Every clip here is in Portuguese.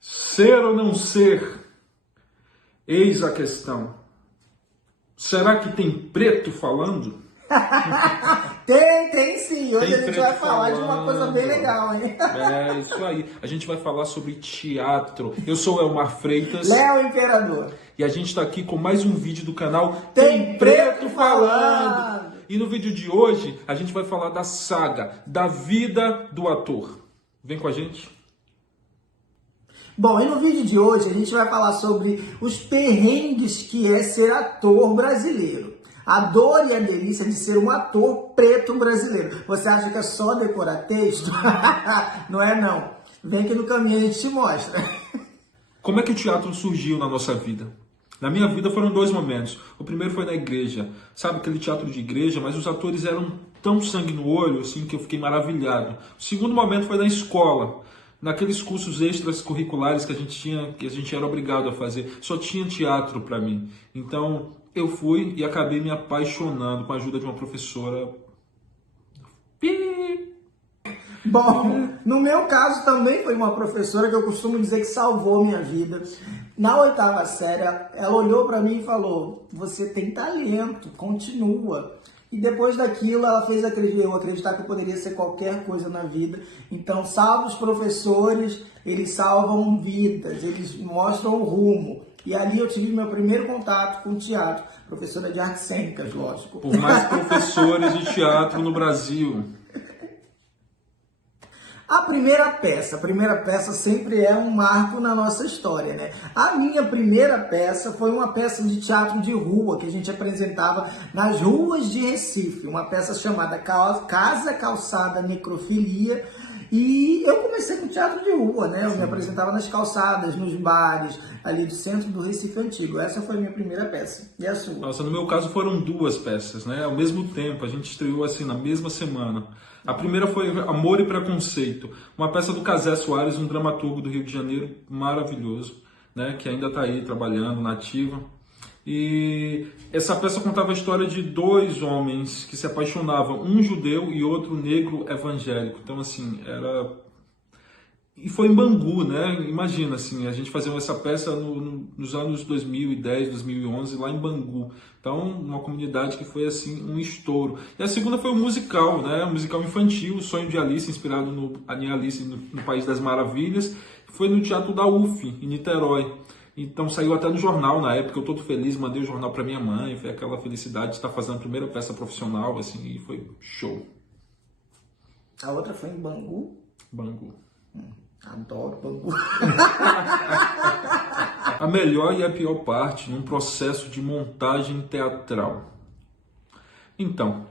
Ser ou não ser? Eis a questão. Será que tem preto falando? Tem sim. Hoje Tem a gente preto vai falar de uma falando. coisa bem legal, hein? É isso aí. A gente vai falar sobre teatro. Eu sou o Elmar Freitas. Léo Imperador. E a gente está aqui com mais um vídeo do canal Tem Preto Falando. E no vídeo de hoje a gente vai falar da saga, da vida do ator. Vem com a gente. Bom, e no vídeo de hoje a gente vai falar sobre os perrengues que é ser ator brasileiro. A dor e a delícia de ser um ator preto brasileiro. Você acha que é só decorar texto? Não é não. Vem aqui no caminho a gente te mostra. Como é que o teatro surgiu na nossa vida? Na minha vida foram dois momentos. O primeiro foi na igreja. Sabe, aquele teatro de igreja, mas os atores eram tão sangue no olho, assim, que eu fiquei maravilhado. O segundo momento foi na escola. Naqueles cursos extras curriculares que a gente tinha, que a gente era obrigado a fazer, só tinha teatro para mim. Então eu fui e acabei me apaixonando com a ajuda de uma professora. Bom, no meu caso também foi uma professora que eu costumo dizer que salvou minha vida. Na 8ª série, ela olhou para mim e falou: "Você tem talento, continua". E depois daquilo, ela fez eu acreditar que eu poderia ser qualquer coisa na vida. Então, salve os professores, eles salvam vidas, eles mostram o rumo. E ali eu tive meu primeiro contato com o teatro, professora de artes cênicas, lógico. Por mais professores de teatro no Brasil. A primeira peça sempre é um marco na nossa história, né? A minha primeira peça foi uma peça de teatro de rua que a gente apresentava nas ruas de Recife, uma peça chamada Casa Calçada Necrofilia, e eu comecei com teatro de rua, né? Eu me apresentava nas calçadas, nos bares, ali do centro do Recife Antigo. Essa foi a minha primeira peça. E a sua? Nossa, no meu caso foram duas peças, né? Ao mesmo tempo, a gente estreou assim na mesma semana. A primeira foi Amor e Preconceito, uma peça do Cazé Soares, um dramaturgo do Rio de Janeiro maravilhoso, né? Que ainda está aí trabalhando na ativa. E essa peça contava a história de dois homens que se apaixonavam, um judeu e outro negro evangélico. Então, assim, era... E foi em Bangu, né? Imagina, assim, a gente fazia essa peça nos anos 2010, 2011, lá em Bangu. Então, uma comunidade que foi, assim, um estouro. E a segunda foi o musical, né? Um musical infantil, O Sonho de Alice, inspirado em Alice no País das Maravilhas. Foi no Teatro da UF, em Niterói. Então, saiu até no jornal na época, eu todo feliz, mandei o jornal para minha mãe. Foi aquela felicidade de estar fazendo a primeira peça profissional, assim, e foi show. A outra foi em Bangu? Bangu. Adoro Bangu. A melhor e a pior parte num processo de montagem teatral. Então,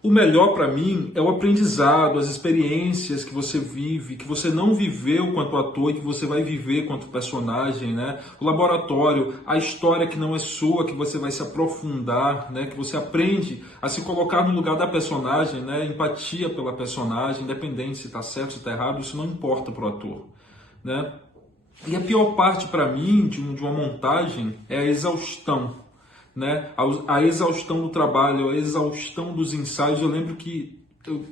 o melhor para mim é o aprendizado, as experiências que você vive, que você não viveu quanto ator e que você vai viver quanto personagem, né? O laboratório, a história que não é sua, que você vai se aprofundar, né? Que você aprende a se colocar no lugar da personagem, né? Empatia pela personagem, independente se está certo, se está errado, isso não importa para o ator, né? E a pior parte para mim de uma montagem é a exaustão. Né? A exaustão do trabalho, a exaustão dos ensaios. Eu lembro que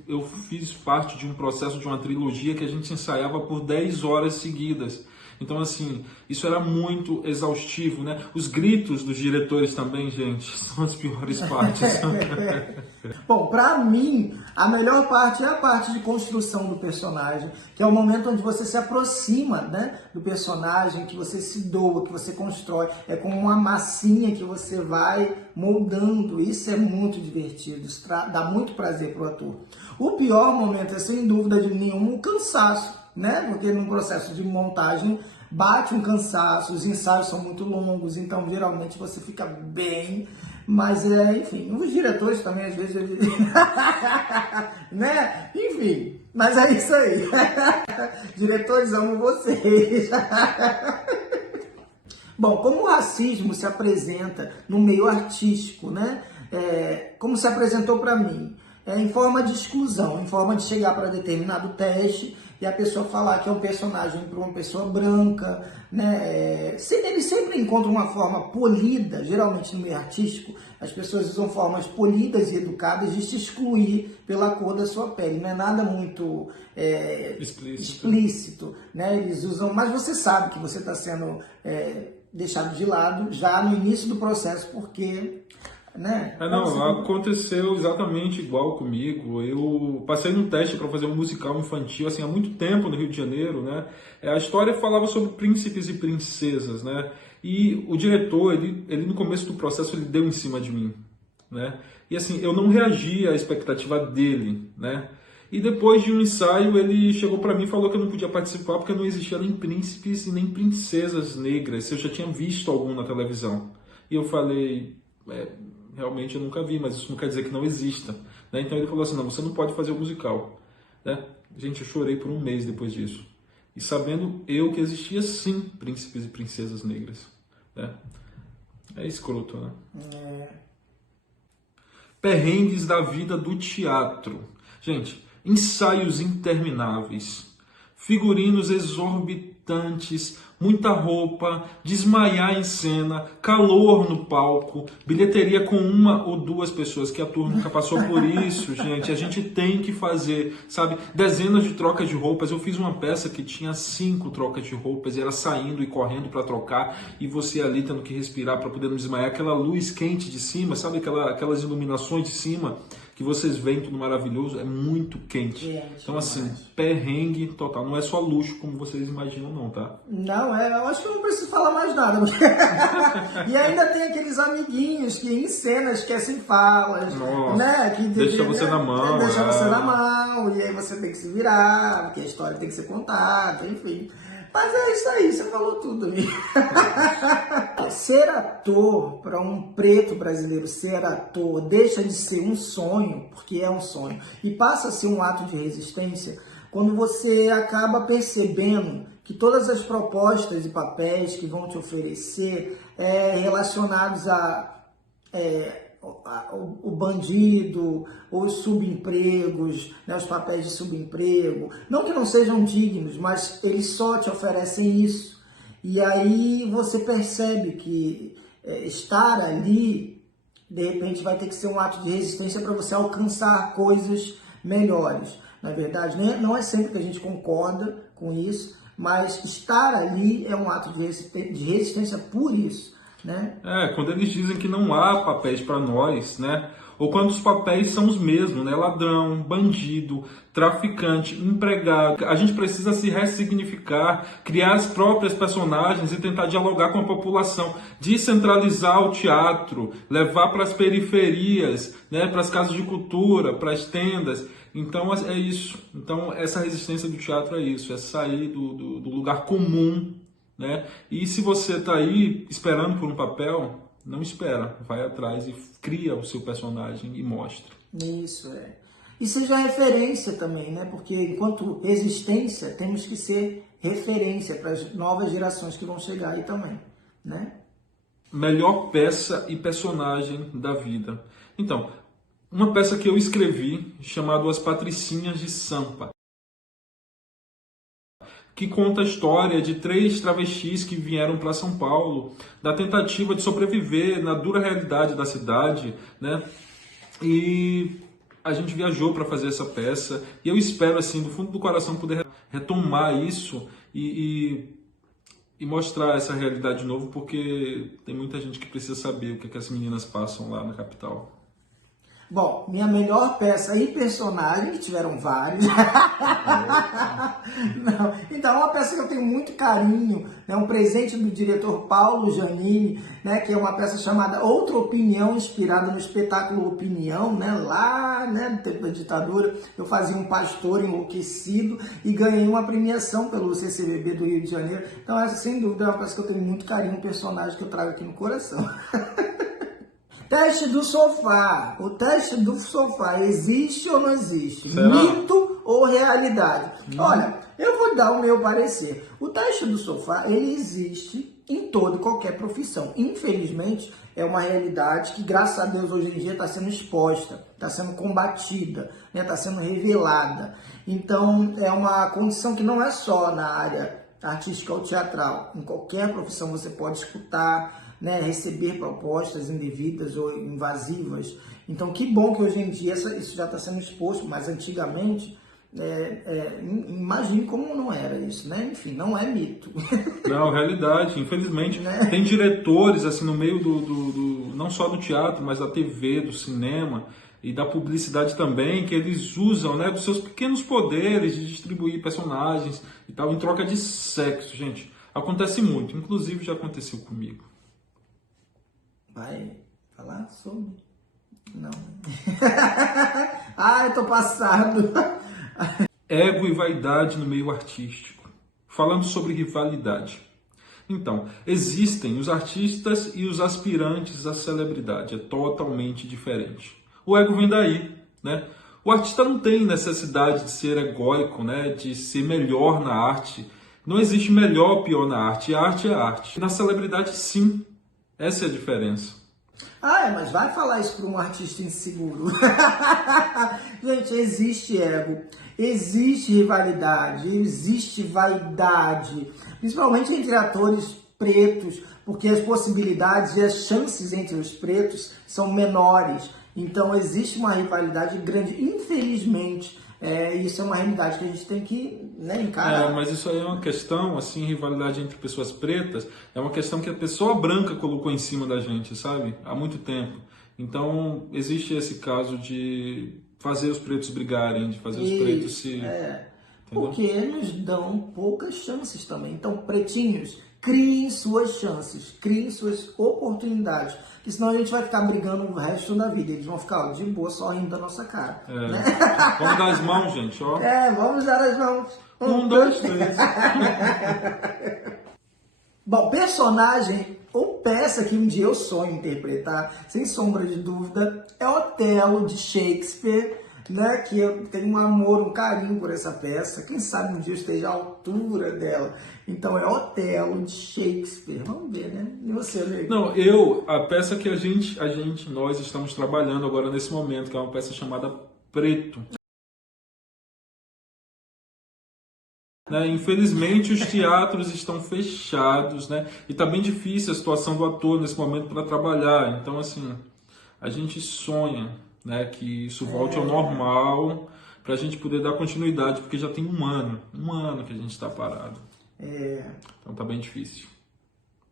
eu fiz parte de um processo de uma trilogia que a gente ensaiava por 10 horas seguidas. Então, assim, isso era muito exaustivo, né? Os gritos dos diretores também, gente, são as piores partes. Bom, pra mim, a melhor parte é a parte de construção do personagem, que é o momento onde você se aproxima, né, do personagem, que você se doa, que você constrói. É como uma massinha que você vai moldando. Isso é muito divertido, isso dá muito prazer pro ator. O pior momento é, sem dúvida nenhuma, o cansaço, né? Porque no processo de montagem bate um cansaço, os ensaios são muito longos, então geralmente você fica bem, mas enfim, os diretores também às vezes eles... né? Enfim, mas é isso aí. Diretores, amo vocês. Bom, como o racismo se apresenta no meio artístico, né? Como se apresentou para mim? Em forma de exclusão, em forma de chegar para determinado teste e a pessoa falar que é um personagem para uma pessoa branca, né? Ele sempre encontra uma forma polida, geralmente no meio artístico, as pessoas usam formas polidas e educadas de se excluir pela cor da sua pele. Não é nada muito explícito, né? Eles usam, mas você sabe que você está sendo deixado de lado já no início do processo, porque... né? Não, aconteceu exatamente igual comigo. Eu passei num teste para fazer um musical infantil, assim, há muito tempo no Rio de Janeiro, né? A história falava sobre príncipes e princesas, né? E o diretor, ele no começo do processo, ele deu em cima de mim, né? E assim, eu não reagi à expectativa dele, né? E depois de um ensaio, ele chegou para mim e falou que eu não podia participar porque não existia nem príncipes e nem princesas negras. Eu já tinha visto algum na televisão. E eu falei... realmente eu nunca vi, mas isso não quer dizer que não exista, né? Então ele falou assim, não, você não pode fazer o musical, né? Gente, eu chorei por um mês depois disso. E sabendo eu que existia sim príncipes e princesas negras, né? É escroto, né? Perrengues da vida do teatro. Gente, ensaios intermináveis, figurinos exorbitantes, muita roupa, desmaiar em cena, calor no palco, bilheteria com uma ou duas pessoas, que a turma nunca passou por isso, gente. A gente tem que fazer, sabe, dezenas de trocas de roupas. Eu fiz uma peça que tinha 5 trocas de roupas, e era saindo e correndo para trocar, e você ali tendo que respirar para poder não desmaiar, aquela luz quente de cima, sabe, aquelas iluminações de cima, que vocês veem tudo maravilhoso, é muito quente. Então, assim, perrengue total. Não é só luxo, como vocês imaginam, não, tá? Não, eu acho que eu não preciso falar mais nada. E ainda tem aqueles amiguinhos que em cena esquecem falas. Nossa, né? Que deixa você na mão. Deixa você na mão, e aí você tem que se virar, porque a história tem que ser contada, enfim. Mas é isso aí, você falou tudo aí. Ser ator, para um preto brasileiro ser ator, deixa de ser um sonho, porque é um sonho, e passa a ser um ato de resistência, quando você acaba percebendo que todas as propostas e papéis que vão te oferecer relacionados o bandido, os subempregos, né, os papéis de subemprego, não que não sejam dignos, mas eles só te oferecem isso. E aí você percebe que estar ali, de repente, vai ter que ser um ato de resistência para você alcançar coisas melhores. Na verdade, né? Não é sempre que a gente concorda com isso, mas estar ali é um ato de resistência por isso. Né? Quando eles dizem que não há papéis para nós, né? Ou quando os papéis são os mesmos, né? Ladrão, bandido, traficante, empregado. A gente precisa se ressignificar, criar as próprias personagens e tentar dialogar com a população, descentralizar o teatro, levar para as periferias, né? Para as casas de cultura, para as tendas. Então é isso. Então essa resistência do teatro é isso, é sair do lugar comum, né? E se você está aí esperando por um papel, não espera, vai atrás e cria o seu personagem e mostra. Isso, E seja referência também, né? Porque enquanto resistência, temos que ser referência para as novas gerações que vão chegar aí também, né? Melhor peça e personagem da vida. Então, uma peça que eu escrevi, chamada As Patricinhas de Sampa, que conta a história de 3 travestis que vieram para São Paulo, da tentativa de sobreviver na dura realidade da cidade, né? E a gente viajou para fazer essa peça, e eu espero, assim, do fundo do coração, poder retomar isso e mostrar essa realidade de novo, porque tem muita gente que precisa saber o que as meninas passam lá na capital. Bom, minha melhor peça e personagem, que tiveram vários. Não, então, é uma peça que eu tenho muito carinho, né? Um presente do diretor Paulo Giannini, né? Que é uma peça chamada Outra Opinião, inspirada no espetáculo Opinião, né? Lá, né, no tempo da ditadura, eu fazia um pastor enlouquecido e ganhei uma premiação pelo CCBB do Rio de Janeiro. Então, essa, sem dúvida, é uma peça que eu tenho muito carinho, um personagem que eu trago aqui no coração. Teste do sofá. O teste do sofá existe ou não existe? Será? Mito ou realidade? Olha, eu vou dar o meu parecer. O teste do sofá, ele existe em toda e qualquer profissão. Infelizmente, é uma realidade que, graças a Deus, hoje em dia está sendo exposta, está sendo combatida, né? Está sendo revelada. Então, é uma condição que não é só na área artística ou teatral. Em qualquer profissão você pode escutar, né? Receber propostas indevidas ou invasivas. Então, que bom que hoje em dia isso já está sendo exposto, mas antigamente, imagine como não era isso, né? Enfim, não é mito. Não, realidade, infelizmente. Né? Tem diretores, assim, no meio não só do teatro, mas da TV, do cinema e da publicidade também, que eles usam, né, dos seus pequenos poderes de distribuir personagens e tal, em troca de sexo, gente. Acontece muito, inclusive já aconteceu comigo. Vai falar sobre? Não. Eu tô passado. Ego e vaidade no meio artístico. Falando sobre rivalidade. Então, existem os artistas e os aspirantes à celebridade. É totalmente diferente. O ego vem daí, né? O artista não tem necessidade de ser egóico, né? De ser melhor na arte. Não existe melhor ou pior na arte. A arte é arte. Na celebridade, sim. Essa é a diferença. Mas vai falar isso para um artista inseguro. Gente, existe ego, existe rivalidade, existe vaidade, principalmente entre atores pretos, porque as possibilidades e as chances entre os pretos são menores. Então existe uma rivalidade grande, infelizmente. Isso é uma realidade que a gente tem que, né, encarar. Mas isso aí é uma questão, assim, rivalidade entre pessoas pretas, é uma questão que a pessoa branca colocou em cima da gente, sabe? Há muito tempo. Então, existe esse caso de fazer os pretos brigarem, de fazer os pretos se... Porque nos dão poucas chances também. Então, pretinhos, criem suas chances, criem suas oportunidades. Porque senão a gente vai ficar brigando o resto da vida. Eles vão ficar de boa, só rindo da nossa cara. Né? Vamos dar as mãos, gente. Ó. Vamos dar as mãos. 1, 2, 3. Bom, personagem ou peça que um dia eu sonho interpretar, sem sombra de dúvida, é Otelo, de Shakespeare, né? Que eu tenho um amor, um carinho por essa peça. Quem sabe um dia eu esteja à altura dela. Então é Otelo, de Shakespeare. Vamos ver, né? E você, amigo? Não, a peça que nós estamos trabalhando agora nesse momento, que é uma peça chamada Preto. Né? Infelizmente os teatros estão fechados, né? E tá bem difícil a situação do ator nesse momento para trabalhar. Então, assim, a gente sonha, né, que isso volte ao normal para a gente poder dar continuidade, porque já tem um ano que a gente está parado. Então tá bem difícil.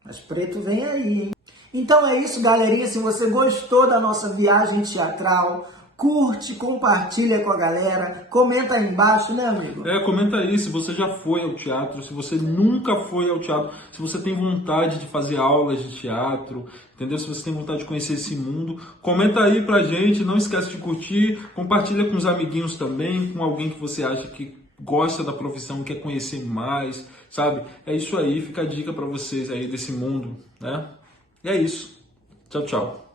Mas Preto vem aí, hein? Então é isso, galerinha. Se você gostou da nossa viagem teatral, curte, compartilha com a galera, comenta aí embaixo, né, amigo? Comenta aí se você já foi ao teatro, se você nunca foi ao teatro, se você tem vontade de fazer aulas de teatro, entendeu? Se você tem vontade de conhecer esse mundo, comenta aí pra gente, não esquece de curtir, compartilha com os amiguinhos também, com alguém que você acha que gosta da profissão, quer conhecer mais, sabe? É isso aí, fica a dica pra vocês aí desse mundo, né? E é isso. Tchau, tchau.